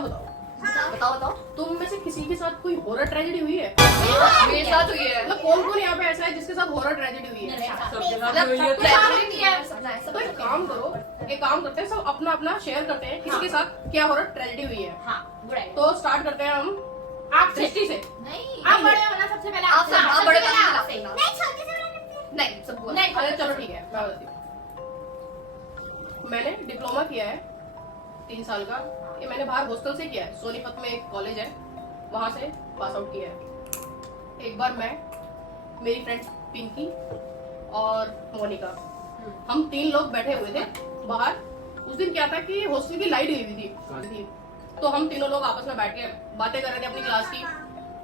बात बताओ, बताओ। तुम में से किसी के साथ कोई हॉरर ट्रेजेडी हुई है? मेरे साथ हुई है। मतलब कौन यहाँ पे ऐसा है जिसके साथ हॉरर ट्रेजेडी हुई है? तो एक काम करो, एक काम करते हैं, सब अपना अपना शेयर करते हैं किसी के साथ क्या हॉरर ट्रेजेडी हुई है। तो स्टार्ट करते हैं हम आप दृष्टि से। आप बड़े हो ना, सबसे पहले आप बड़े नहीं, छोटे से बड़ा करते हैं। नहीं सब नहीं चलो ठीक है, मैं बताती हूँ। मैंने डिप्लोमा किया है 3 साल का, ये मैंने बाहर हॉस्टल से किया है, सोनीपत में एक कॉलेज है, वहां से पास आउट किया है। एक बार मैं, मेरी फ्रेंड पिंकी और मोनिका, हम 3 लोग बैठे हुए थे बाहर। उस दिन क्या था कि हॉस्टल की लाइट गई हुई थी, तो हम तीनों लोग आपस में बैठ के बातें कर रहे थे अपनी क्लास की।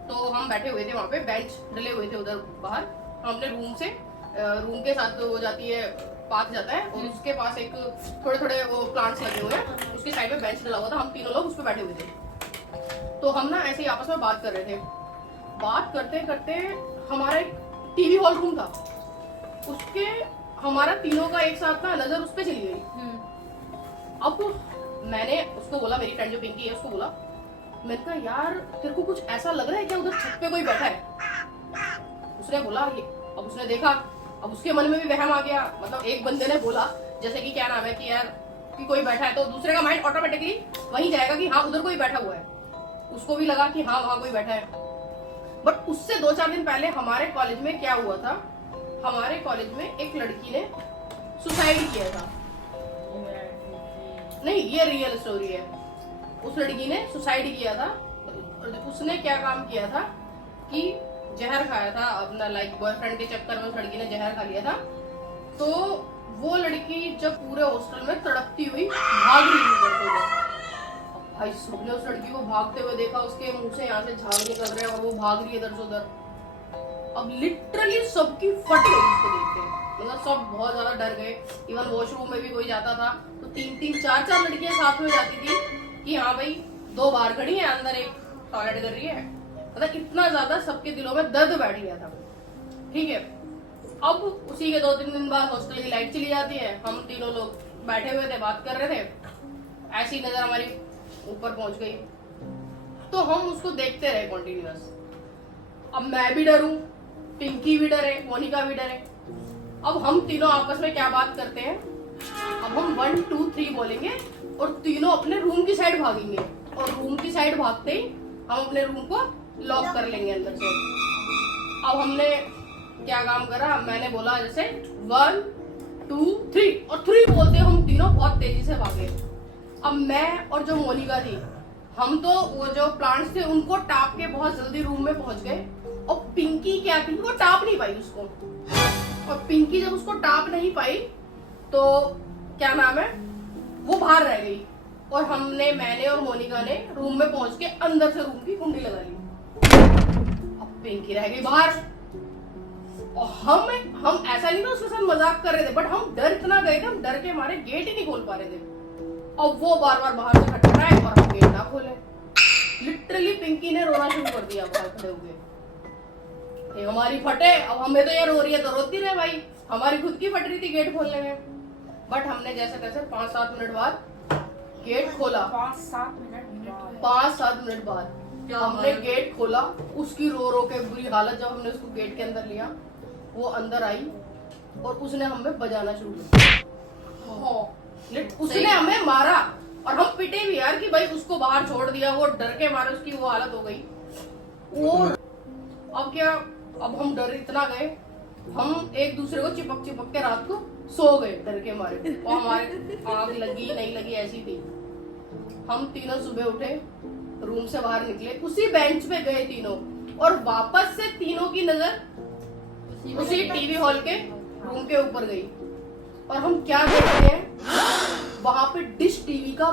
तो हम बैठे हुए थे वहाँ पे, बेंच डले हुए थे उधर बाहर। हम अपने रूम के साथ हो जाती है, पार्क जाता है, और उसके पास एक थोड़े थोड़े वो प्लांट्स लगे हुए हैं, उसके साइड में बेंच डला हुआ था। हम तीनों लोग उस पर बैठे हुए थे। तो हम ना ऐसे ही आपस में बात कर रहे थे। बात करते करते हमारा एक टीवी हॉल रूम था, उसके हमारा तीनों का एक साथ ना नजर उस पर चली गई। अब मैंने उसको बोला, मेरी फ्रेंड जो पिंकी है उसको बोला, मैंने कहा यार तेरे को कुछ ऐसा लग रहा है क्या, उधर छत पे कोई बैठा है? उसने बोला ये। अब उसने देखा, अब उसके मन में भी वहम आ गया। मतलब एक बंदे ने बोला जैसे कि क्या नाम है कि यार कि कोई बैठा है, तो दूसरे का माइंड ऑटोमेटिकली वहीं जाएगा कि हाँ उधर कोई बैठा हुआ है। उसको भी लगा कि हाँ वहां कोई बैठा है। बट उससे 2-4 दिन पहले हमारे कॉलेज में क्या हुआ था, हमारे कॉलेज में एक लड़की ने सुसाइड किया था। नहीं, ये रियल स्टोरी है। उस लड़की ने सुसाइड किया था। उसने क्या काम किया था कि जहर खाया था अपना, लाइक बॉयफ्रेंड के चक्कर में उस लड़की ने जहर खा लिया था। तो वो लड़की जब पूरे हॉस्टल में तड़पती हुई भाग रही थी इधर से उधर। भाई सबने उस लड़की को भागते हुए देखा, उसके मुंह से यहाँ से झाग निकल रहे हैं और वो भाग रही है इधर से उधर। अब लिटरली सबकी फट गई उसको देख के, मतलब सब बहुत ज्यादा डर गए। इवन वॉशरूम में भी कोई जाता था तो 3-3, 4-4 लड़कियां साथ में जाती थी कि हाँ भाई 2 बाहर खड़ी है, अंदर एक टॉयलेट कर रही है। मतलब इतना ज्यादा सबके दिलों में दर्द बैठ गया था। ठीक है, अब उसी के 2-3 दिन बाद हॉस्टल की लाइट चली जाती है। हम तीनों लोग बैठे हुए थे, बात कर रहे थे, ऐसी नजर हमारी ऊपर पहुंच गई। तो हम उसको देखते रहे कॉन्टिन्यूअस। अब मैं भी डरूं, पिंकी भी डरे, मोनिका भी डरे। अब हम तीनों आपस में क्या बात करते हैं, अब हम 1 2 3 बोलेंगे और तीनों अपने रूम की साइड भागेंगे, और रूम की साइड भागते ही हम अपने रूम को लॉक कर लेंगे अंदर से। अब हमने क्या काम करा, मैंने बोला जैसे 1 2 3, और 3 बोलते हम तीनों बहुत तेजी से भागे। अब मैं और जो मोनिका थी, हम तो वो जो प्लांट्स थे उनको टाप के बहुत जल्दी रूम में पहुंच गए। और पिंकी क्या थी, वो टाप नहीं पाई उसको, और पिंकी जब उसको टाप नहीं पाई तो क्या नाम है, वो बाहर रह गई। और मैंने और मोनिका ने रूम में पहुंच के अंदर से रूम की कुंडी लगा ली। अब पिंकी रह गई बाहर, और हम ऐसा नहीं था उसके साथ मजाक कर रहे थे, बट हम डर इतना गए थे, हम डर के हमारे गेट ही नहीं खोल पा रहे थे। और वो बार बार बाहर से खटखटाए और हम गेट ना खोले। लिटरली पिंकी ने रोना शुरू कर दिया बाहर खड़े हुए। ये हमारी फटे, अब हमें तो ये रो रही है तो रोती रहे भाई, हमारी खुद की फट रही थी गेट खोलने में। बट हमने जैसे तैसे 5-7 मिनट बाद गेट खोला। 5-7 मिनट बाद हमने गेट खोला। उसकी रो रो के बुरी हालत, जब हमने उसको गेट के अंदर लिया, वो अंदर आई और उसने हमें बजाना शुरू किया। उसने हमें मारा और हम पिटे भी यार कि भाई उसको बाहर छोड़ दिया, वो डर के मारे उसकी वो हालत हो गई। वो अब क्या, अब हम डर इतना गए, हम एक दूसरे को चिपक चिपक के रात को सो गए डर के मारे। और हमारे आग लगी नहीं लगी ऐसी थी। हम तीनों सुबह उठे, रूम से बाहर निकले, उसी बेंच पे गए तीनों, और वापस से तीनों की नजर उसी टीवी हॉल के रूम के ऊपर गई। और हम क्या देखते हैं, वहां पे डिश टीवी का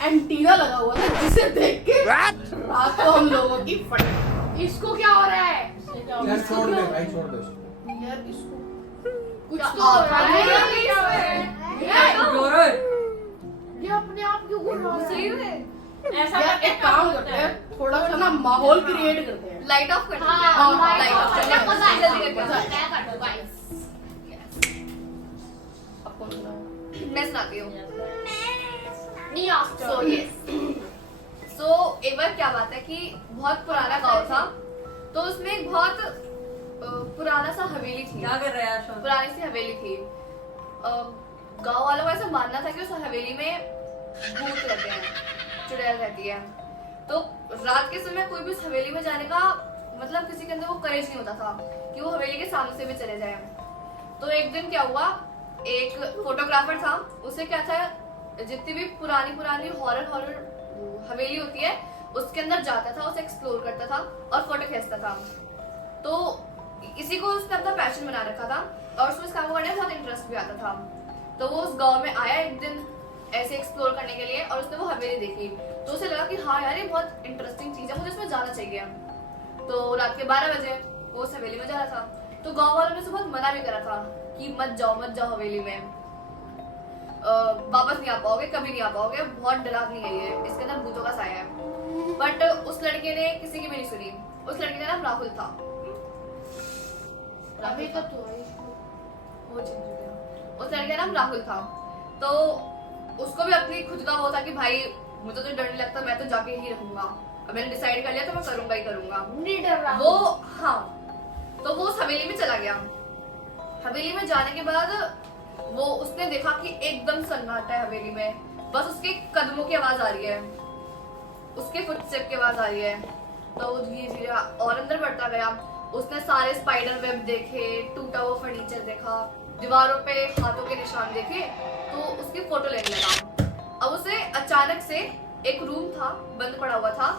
एंटीना लगा हुआ था, जिसे देख के रात को हम लोगों की फट। इसको क्या हो रहा है यार, छोड़ दे भाई, छोड़ दे यार, इसको कुछ तो हो रहा है। ये अपने आप क्यों बोल रहा है? सही में ऐसा यार एक काम करते हैं, थोड़ा सा ना माहौल क्रिएट करते हैं। लाइट ऑफ कर हाँ, लाइट ऑफ कर हाँ, मजा आएगा। अब कौन सुना है? मैं सुनाती हूँ। नहीं आफ्टर So yes, एक बार क्या बात है कि बहुत पुराना गांव था, तो उसमें एक बहुत पुराना सा हवेली थी। क्या कर रहा है आशा? पुरानी सी हवेली थी। गांव वालों का ऐसा मानना था कि उस हवेली में भूत रहते हैं, चुड़ैल रहती है। तो रात के समय कोई भी उस हवेली में जाने का मतलब किसी के अंदर वो करेज नहीं होता था कि वो हवेली के सामने से भी चले जाए। तो एक दिन क्या हुआ, एक फोटोग्राफर था, उसे क्या था, जितनी भी पुरानी हॉरर हवेली होती है उसके अंदर जाता था, उसे एक्सप्लोर करता था और फोटो खींचता था। तो इसी को उसने अपना पैशन बना रखा था और उसमें इस काम को करने में बहुत इंटरेस्ट भी आता था। तो वो उस गांव में आया एक दिन ऐसे एक्सप्लोर करने के लिए और उसने वो हवेली देखी, तो उसे लगा कि हाँ यार ये बहुत इंटरेस्टिंग चीज है, मुझे इसमें जाना चाहिए। तो रात के 12 बजे वो उस हवेली में जा रहा था, तो गांव वालों ने उसे बहुत मना भी करा था कि मत जाओ हवेली में, वापस नहीं आ पाओगे, कभी नहीं आ पाओगे, बहुत डरावनी है ये, इसके अंदर भूतों का साया है। बट उस लड़के ने किसी की भी नहीं सुनी। उस लड़के का नाम राहुल था। अभी तो तू है। वो चेंज हो गया। उस लड़के का नाम राहुल था। तो उसको भी अपनी खुद का वो था कि भाई मुझे तो डर नहीं लगता, मैं तो जाके ही रहूंगा, अब मैंने डिसाइड कर लिया तो मैं करूंगा ही करूंगा। नहीं डर रहा वो हाँ, तो वो उस हवेली में चला गया। हवेली में जाने के बाद वो उसने देखा कि एकदम सन्नाटा है हवेली में, बस उसके कदमों की आवाज आ रही है, उसके फुटस्टेप की आवाज आ रही है। तो वो धीरे धीरे और अंदर बढ़ता गया। उसने सारे स्पाइडर वेब देखे, टूटा हुआ फर्नीचर देखा, दीवारों पे हाथों के निशान देखे, तो उसकी फोटो लेने लगा। अब उसे अचानक से एक रूम था, बंद पड़ा हुआ था,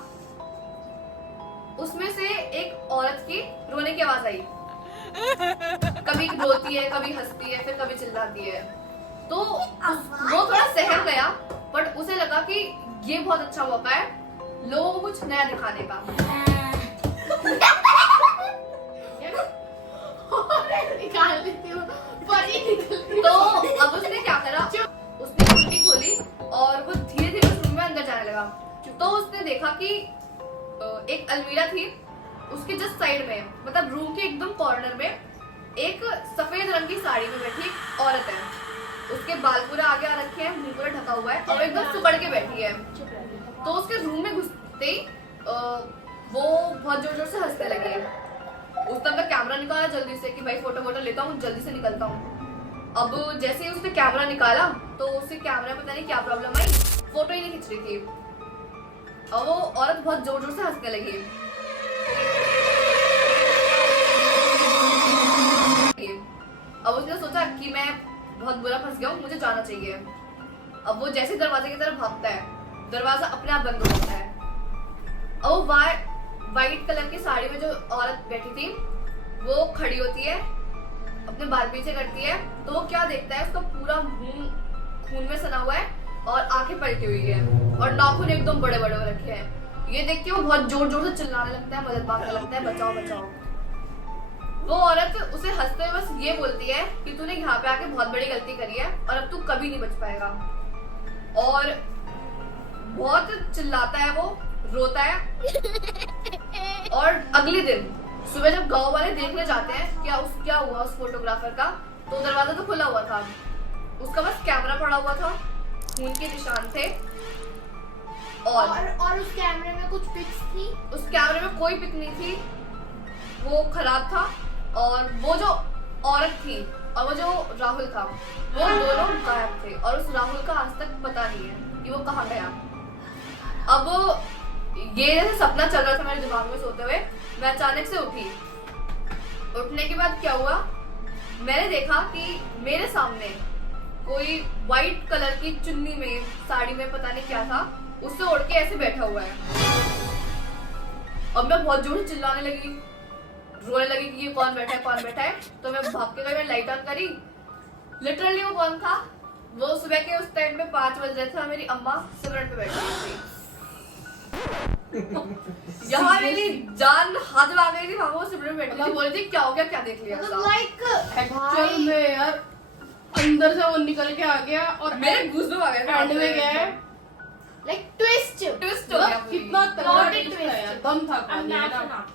उसमें से एक औरत की रोने की आवाज आई। कभी रोती है, कभी हंसती है, फिर कभी चिल्लाती है। तो वो थोड़ा सहम गया, बट उसे लगा कि ये बहुत अच्छा मौका है लोगों को कुछ नया दिखाने का। निकाल देती हूँ, परी निकल। तो अब उसने क्या करा, उसने खिड़की खोली और वो धीरे धीरे उस रूम में अंदर जाने लगा। तो उसने देखा कि एक अलमीरा थी, उसके जस्ट साइड में, मतलब रूम के एकदम कॉर्नर में एक सफेद रंग की साड़ी में बैठी एक औरत है। उसके बाल पूरा आगे आ रखे हैं, मुंह पूरा ढका हुआ है और एकदम सुकड़ के बैठी है। तो उसके रूम में घुसते ही वो बहुत जोर जोर से हंसने लगी। उसने अपना कैमरा निकाला जल्दी से कि भाई फोटो लेता हूँ, जल्दी से निकलता हूँ। अब जैसे ही उसने कैमरा निकाला तो उसके कैमरा में पता नहीं क्या प्रॉब्लम आई, फोटो ही नहीं खींच रही थी। और वो औरत बहुत जोर जोर से हंसने लगी। अब उसने सोचा कि मैं बहुत बुरा फंस गया हूँ, मुझे जाना चाहिए। अब वो जैसे दरवाजे की तरफ भागता है, दरवाजा अपने आप बंद हो जाता है। और वो वाइट कलर की साड़ी में जो औरत बैठी थी वो खड़ी होती है, अपने बाल पीछे करती है, तो वो क्या देखता है, उसका पूरा मुंह खून में सना हुआ है और आंखें पलटी हुई है और नाखून एकदम बड़े बड़े हो रखे हैं। ये देख के वो बहुत जोर जोर से चिल्लाने लगता है, मदद मांगने लगता है, बचाओ बचाओ। वो औरत उसे हंसते हुए बस ये बोलती है कि तूने यहाँ पे आके बहुत बड़ी गलती करी है और अब तू कभी नहीं बच पाएगा। और बहुत चिल्लाता है, वो रोता है। और अगले दिन सुबह जब गांव वाले देखने जाते हैं क्या हुआ उस फोटोग्राफर का, तो दरवाजा तो खुला हुआ था, उसका बस कैमरा पड़ा हुआ था, खून के निशान थे और उस कैमरे में कुछ पिक्स थी। उस कैमरे में कोई पिक नहीं थी, वो खराब था। और वो जो औरत थी और वो जो राहुल था वो दोनों गायब थे और उस राहुल का आज तक पता नहीं है कि वो कहाँ गया। अब ये जैसे सपना चल रहा था मेरे दिमाग में सोते हुए, मैं अचानक से उठी। उठने के बाद क्या हुआ, मैंने देखा कि मेरे सामने कोई व्हाइट कलर की चुन्नी में, साड़ी में, पता नहीं क्या था, उससे ओढ़ के ऐसे बैठा हुआ है। अब मैं बहुत जोर से चिल्लाने लगी, रोने लगी कि ये कौन बैठा है। तो मैं भाग के गई, लाइट ऑन करी। लिटरली वो कौन था, वो सुबह के उस टाइम पे 5 बज रहे थे और मेरी अम्मा सिमरन पे बैठी हुई थी। यहाँ मेरी जान हाथ में आ गई थी, वहां वो सिमरन पे बैठी थी। बोली थी क्या हो गया, क्या देख लिया? लाइक एक्चुअल में यार अंदर से वो निकल के आ गया और मेरे घुसने आ गया, एंड में गया, लाइक ट्विस्ट ट्विस्ट हो गया। कितना Not a तगड़ा twist. यार, दम था अब खाने मैं में ना। सुना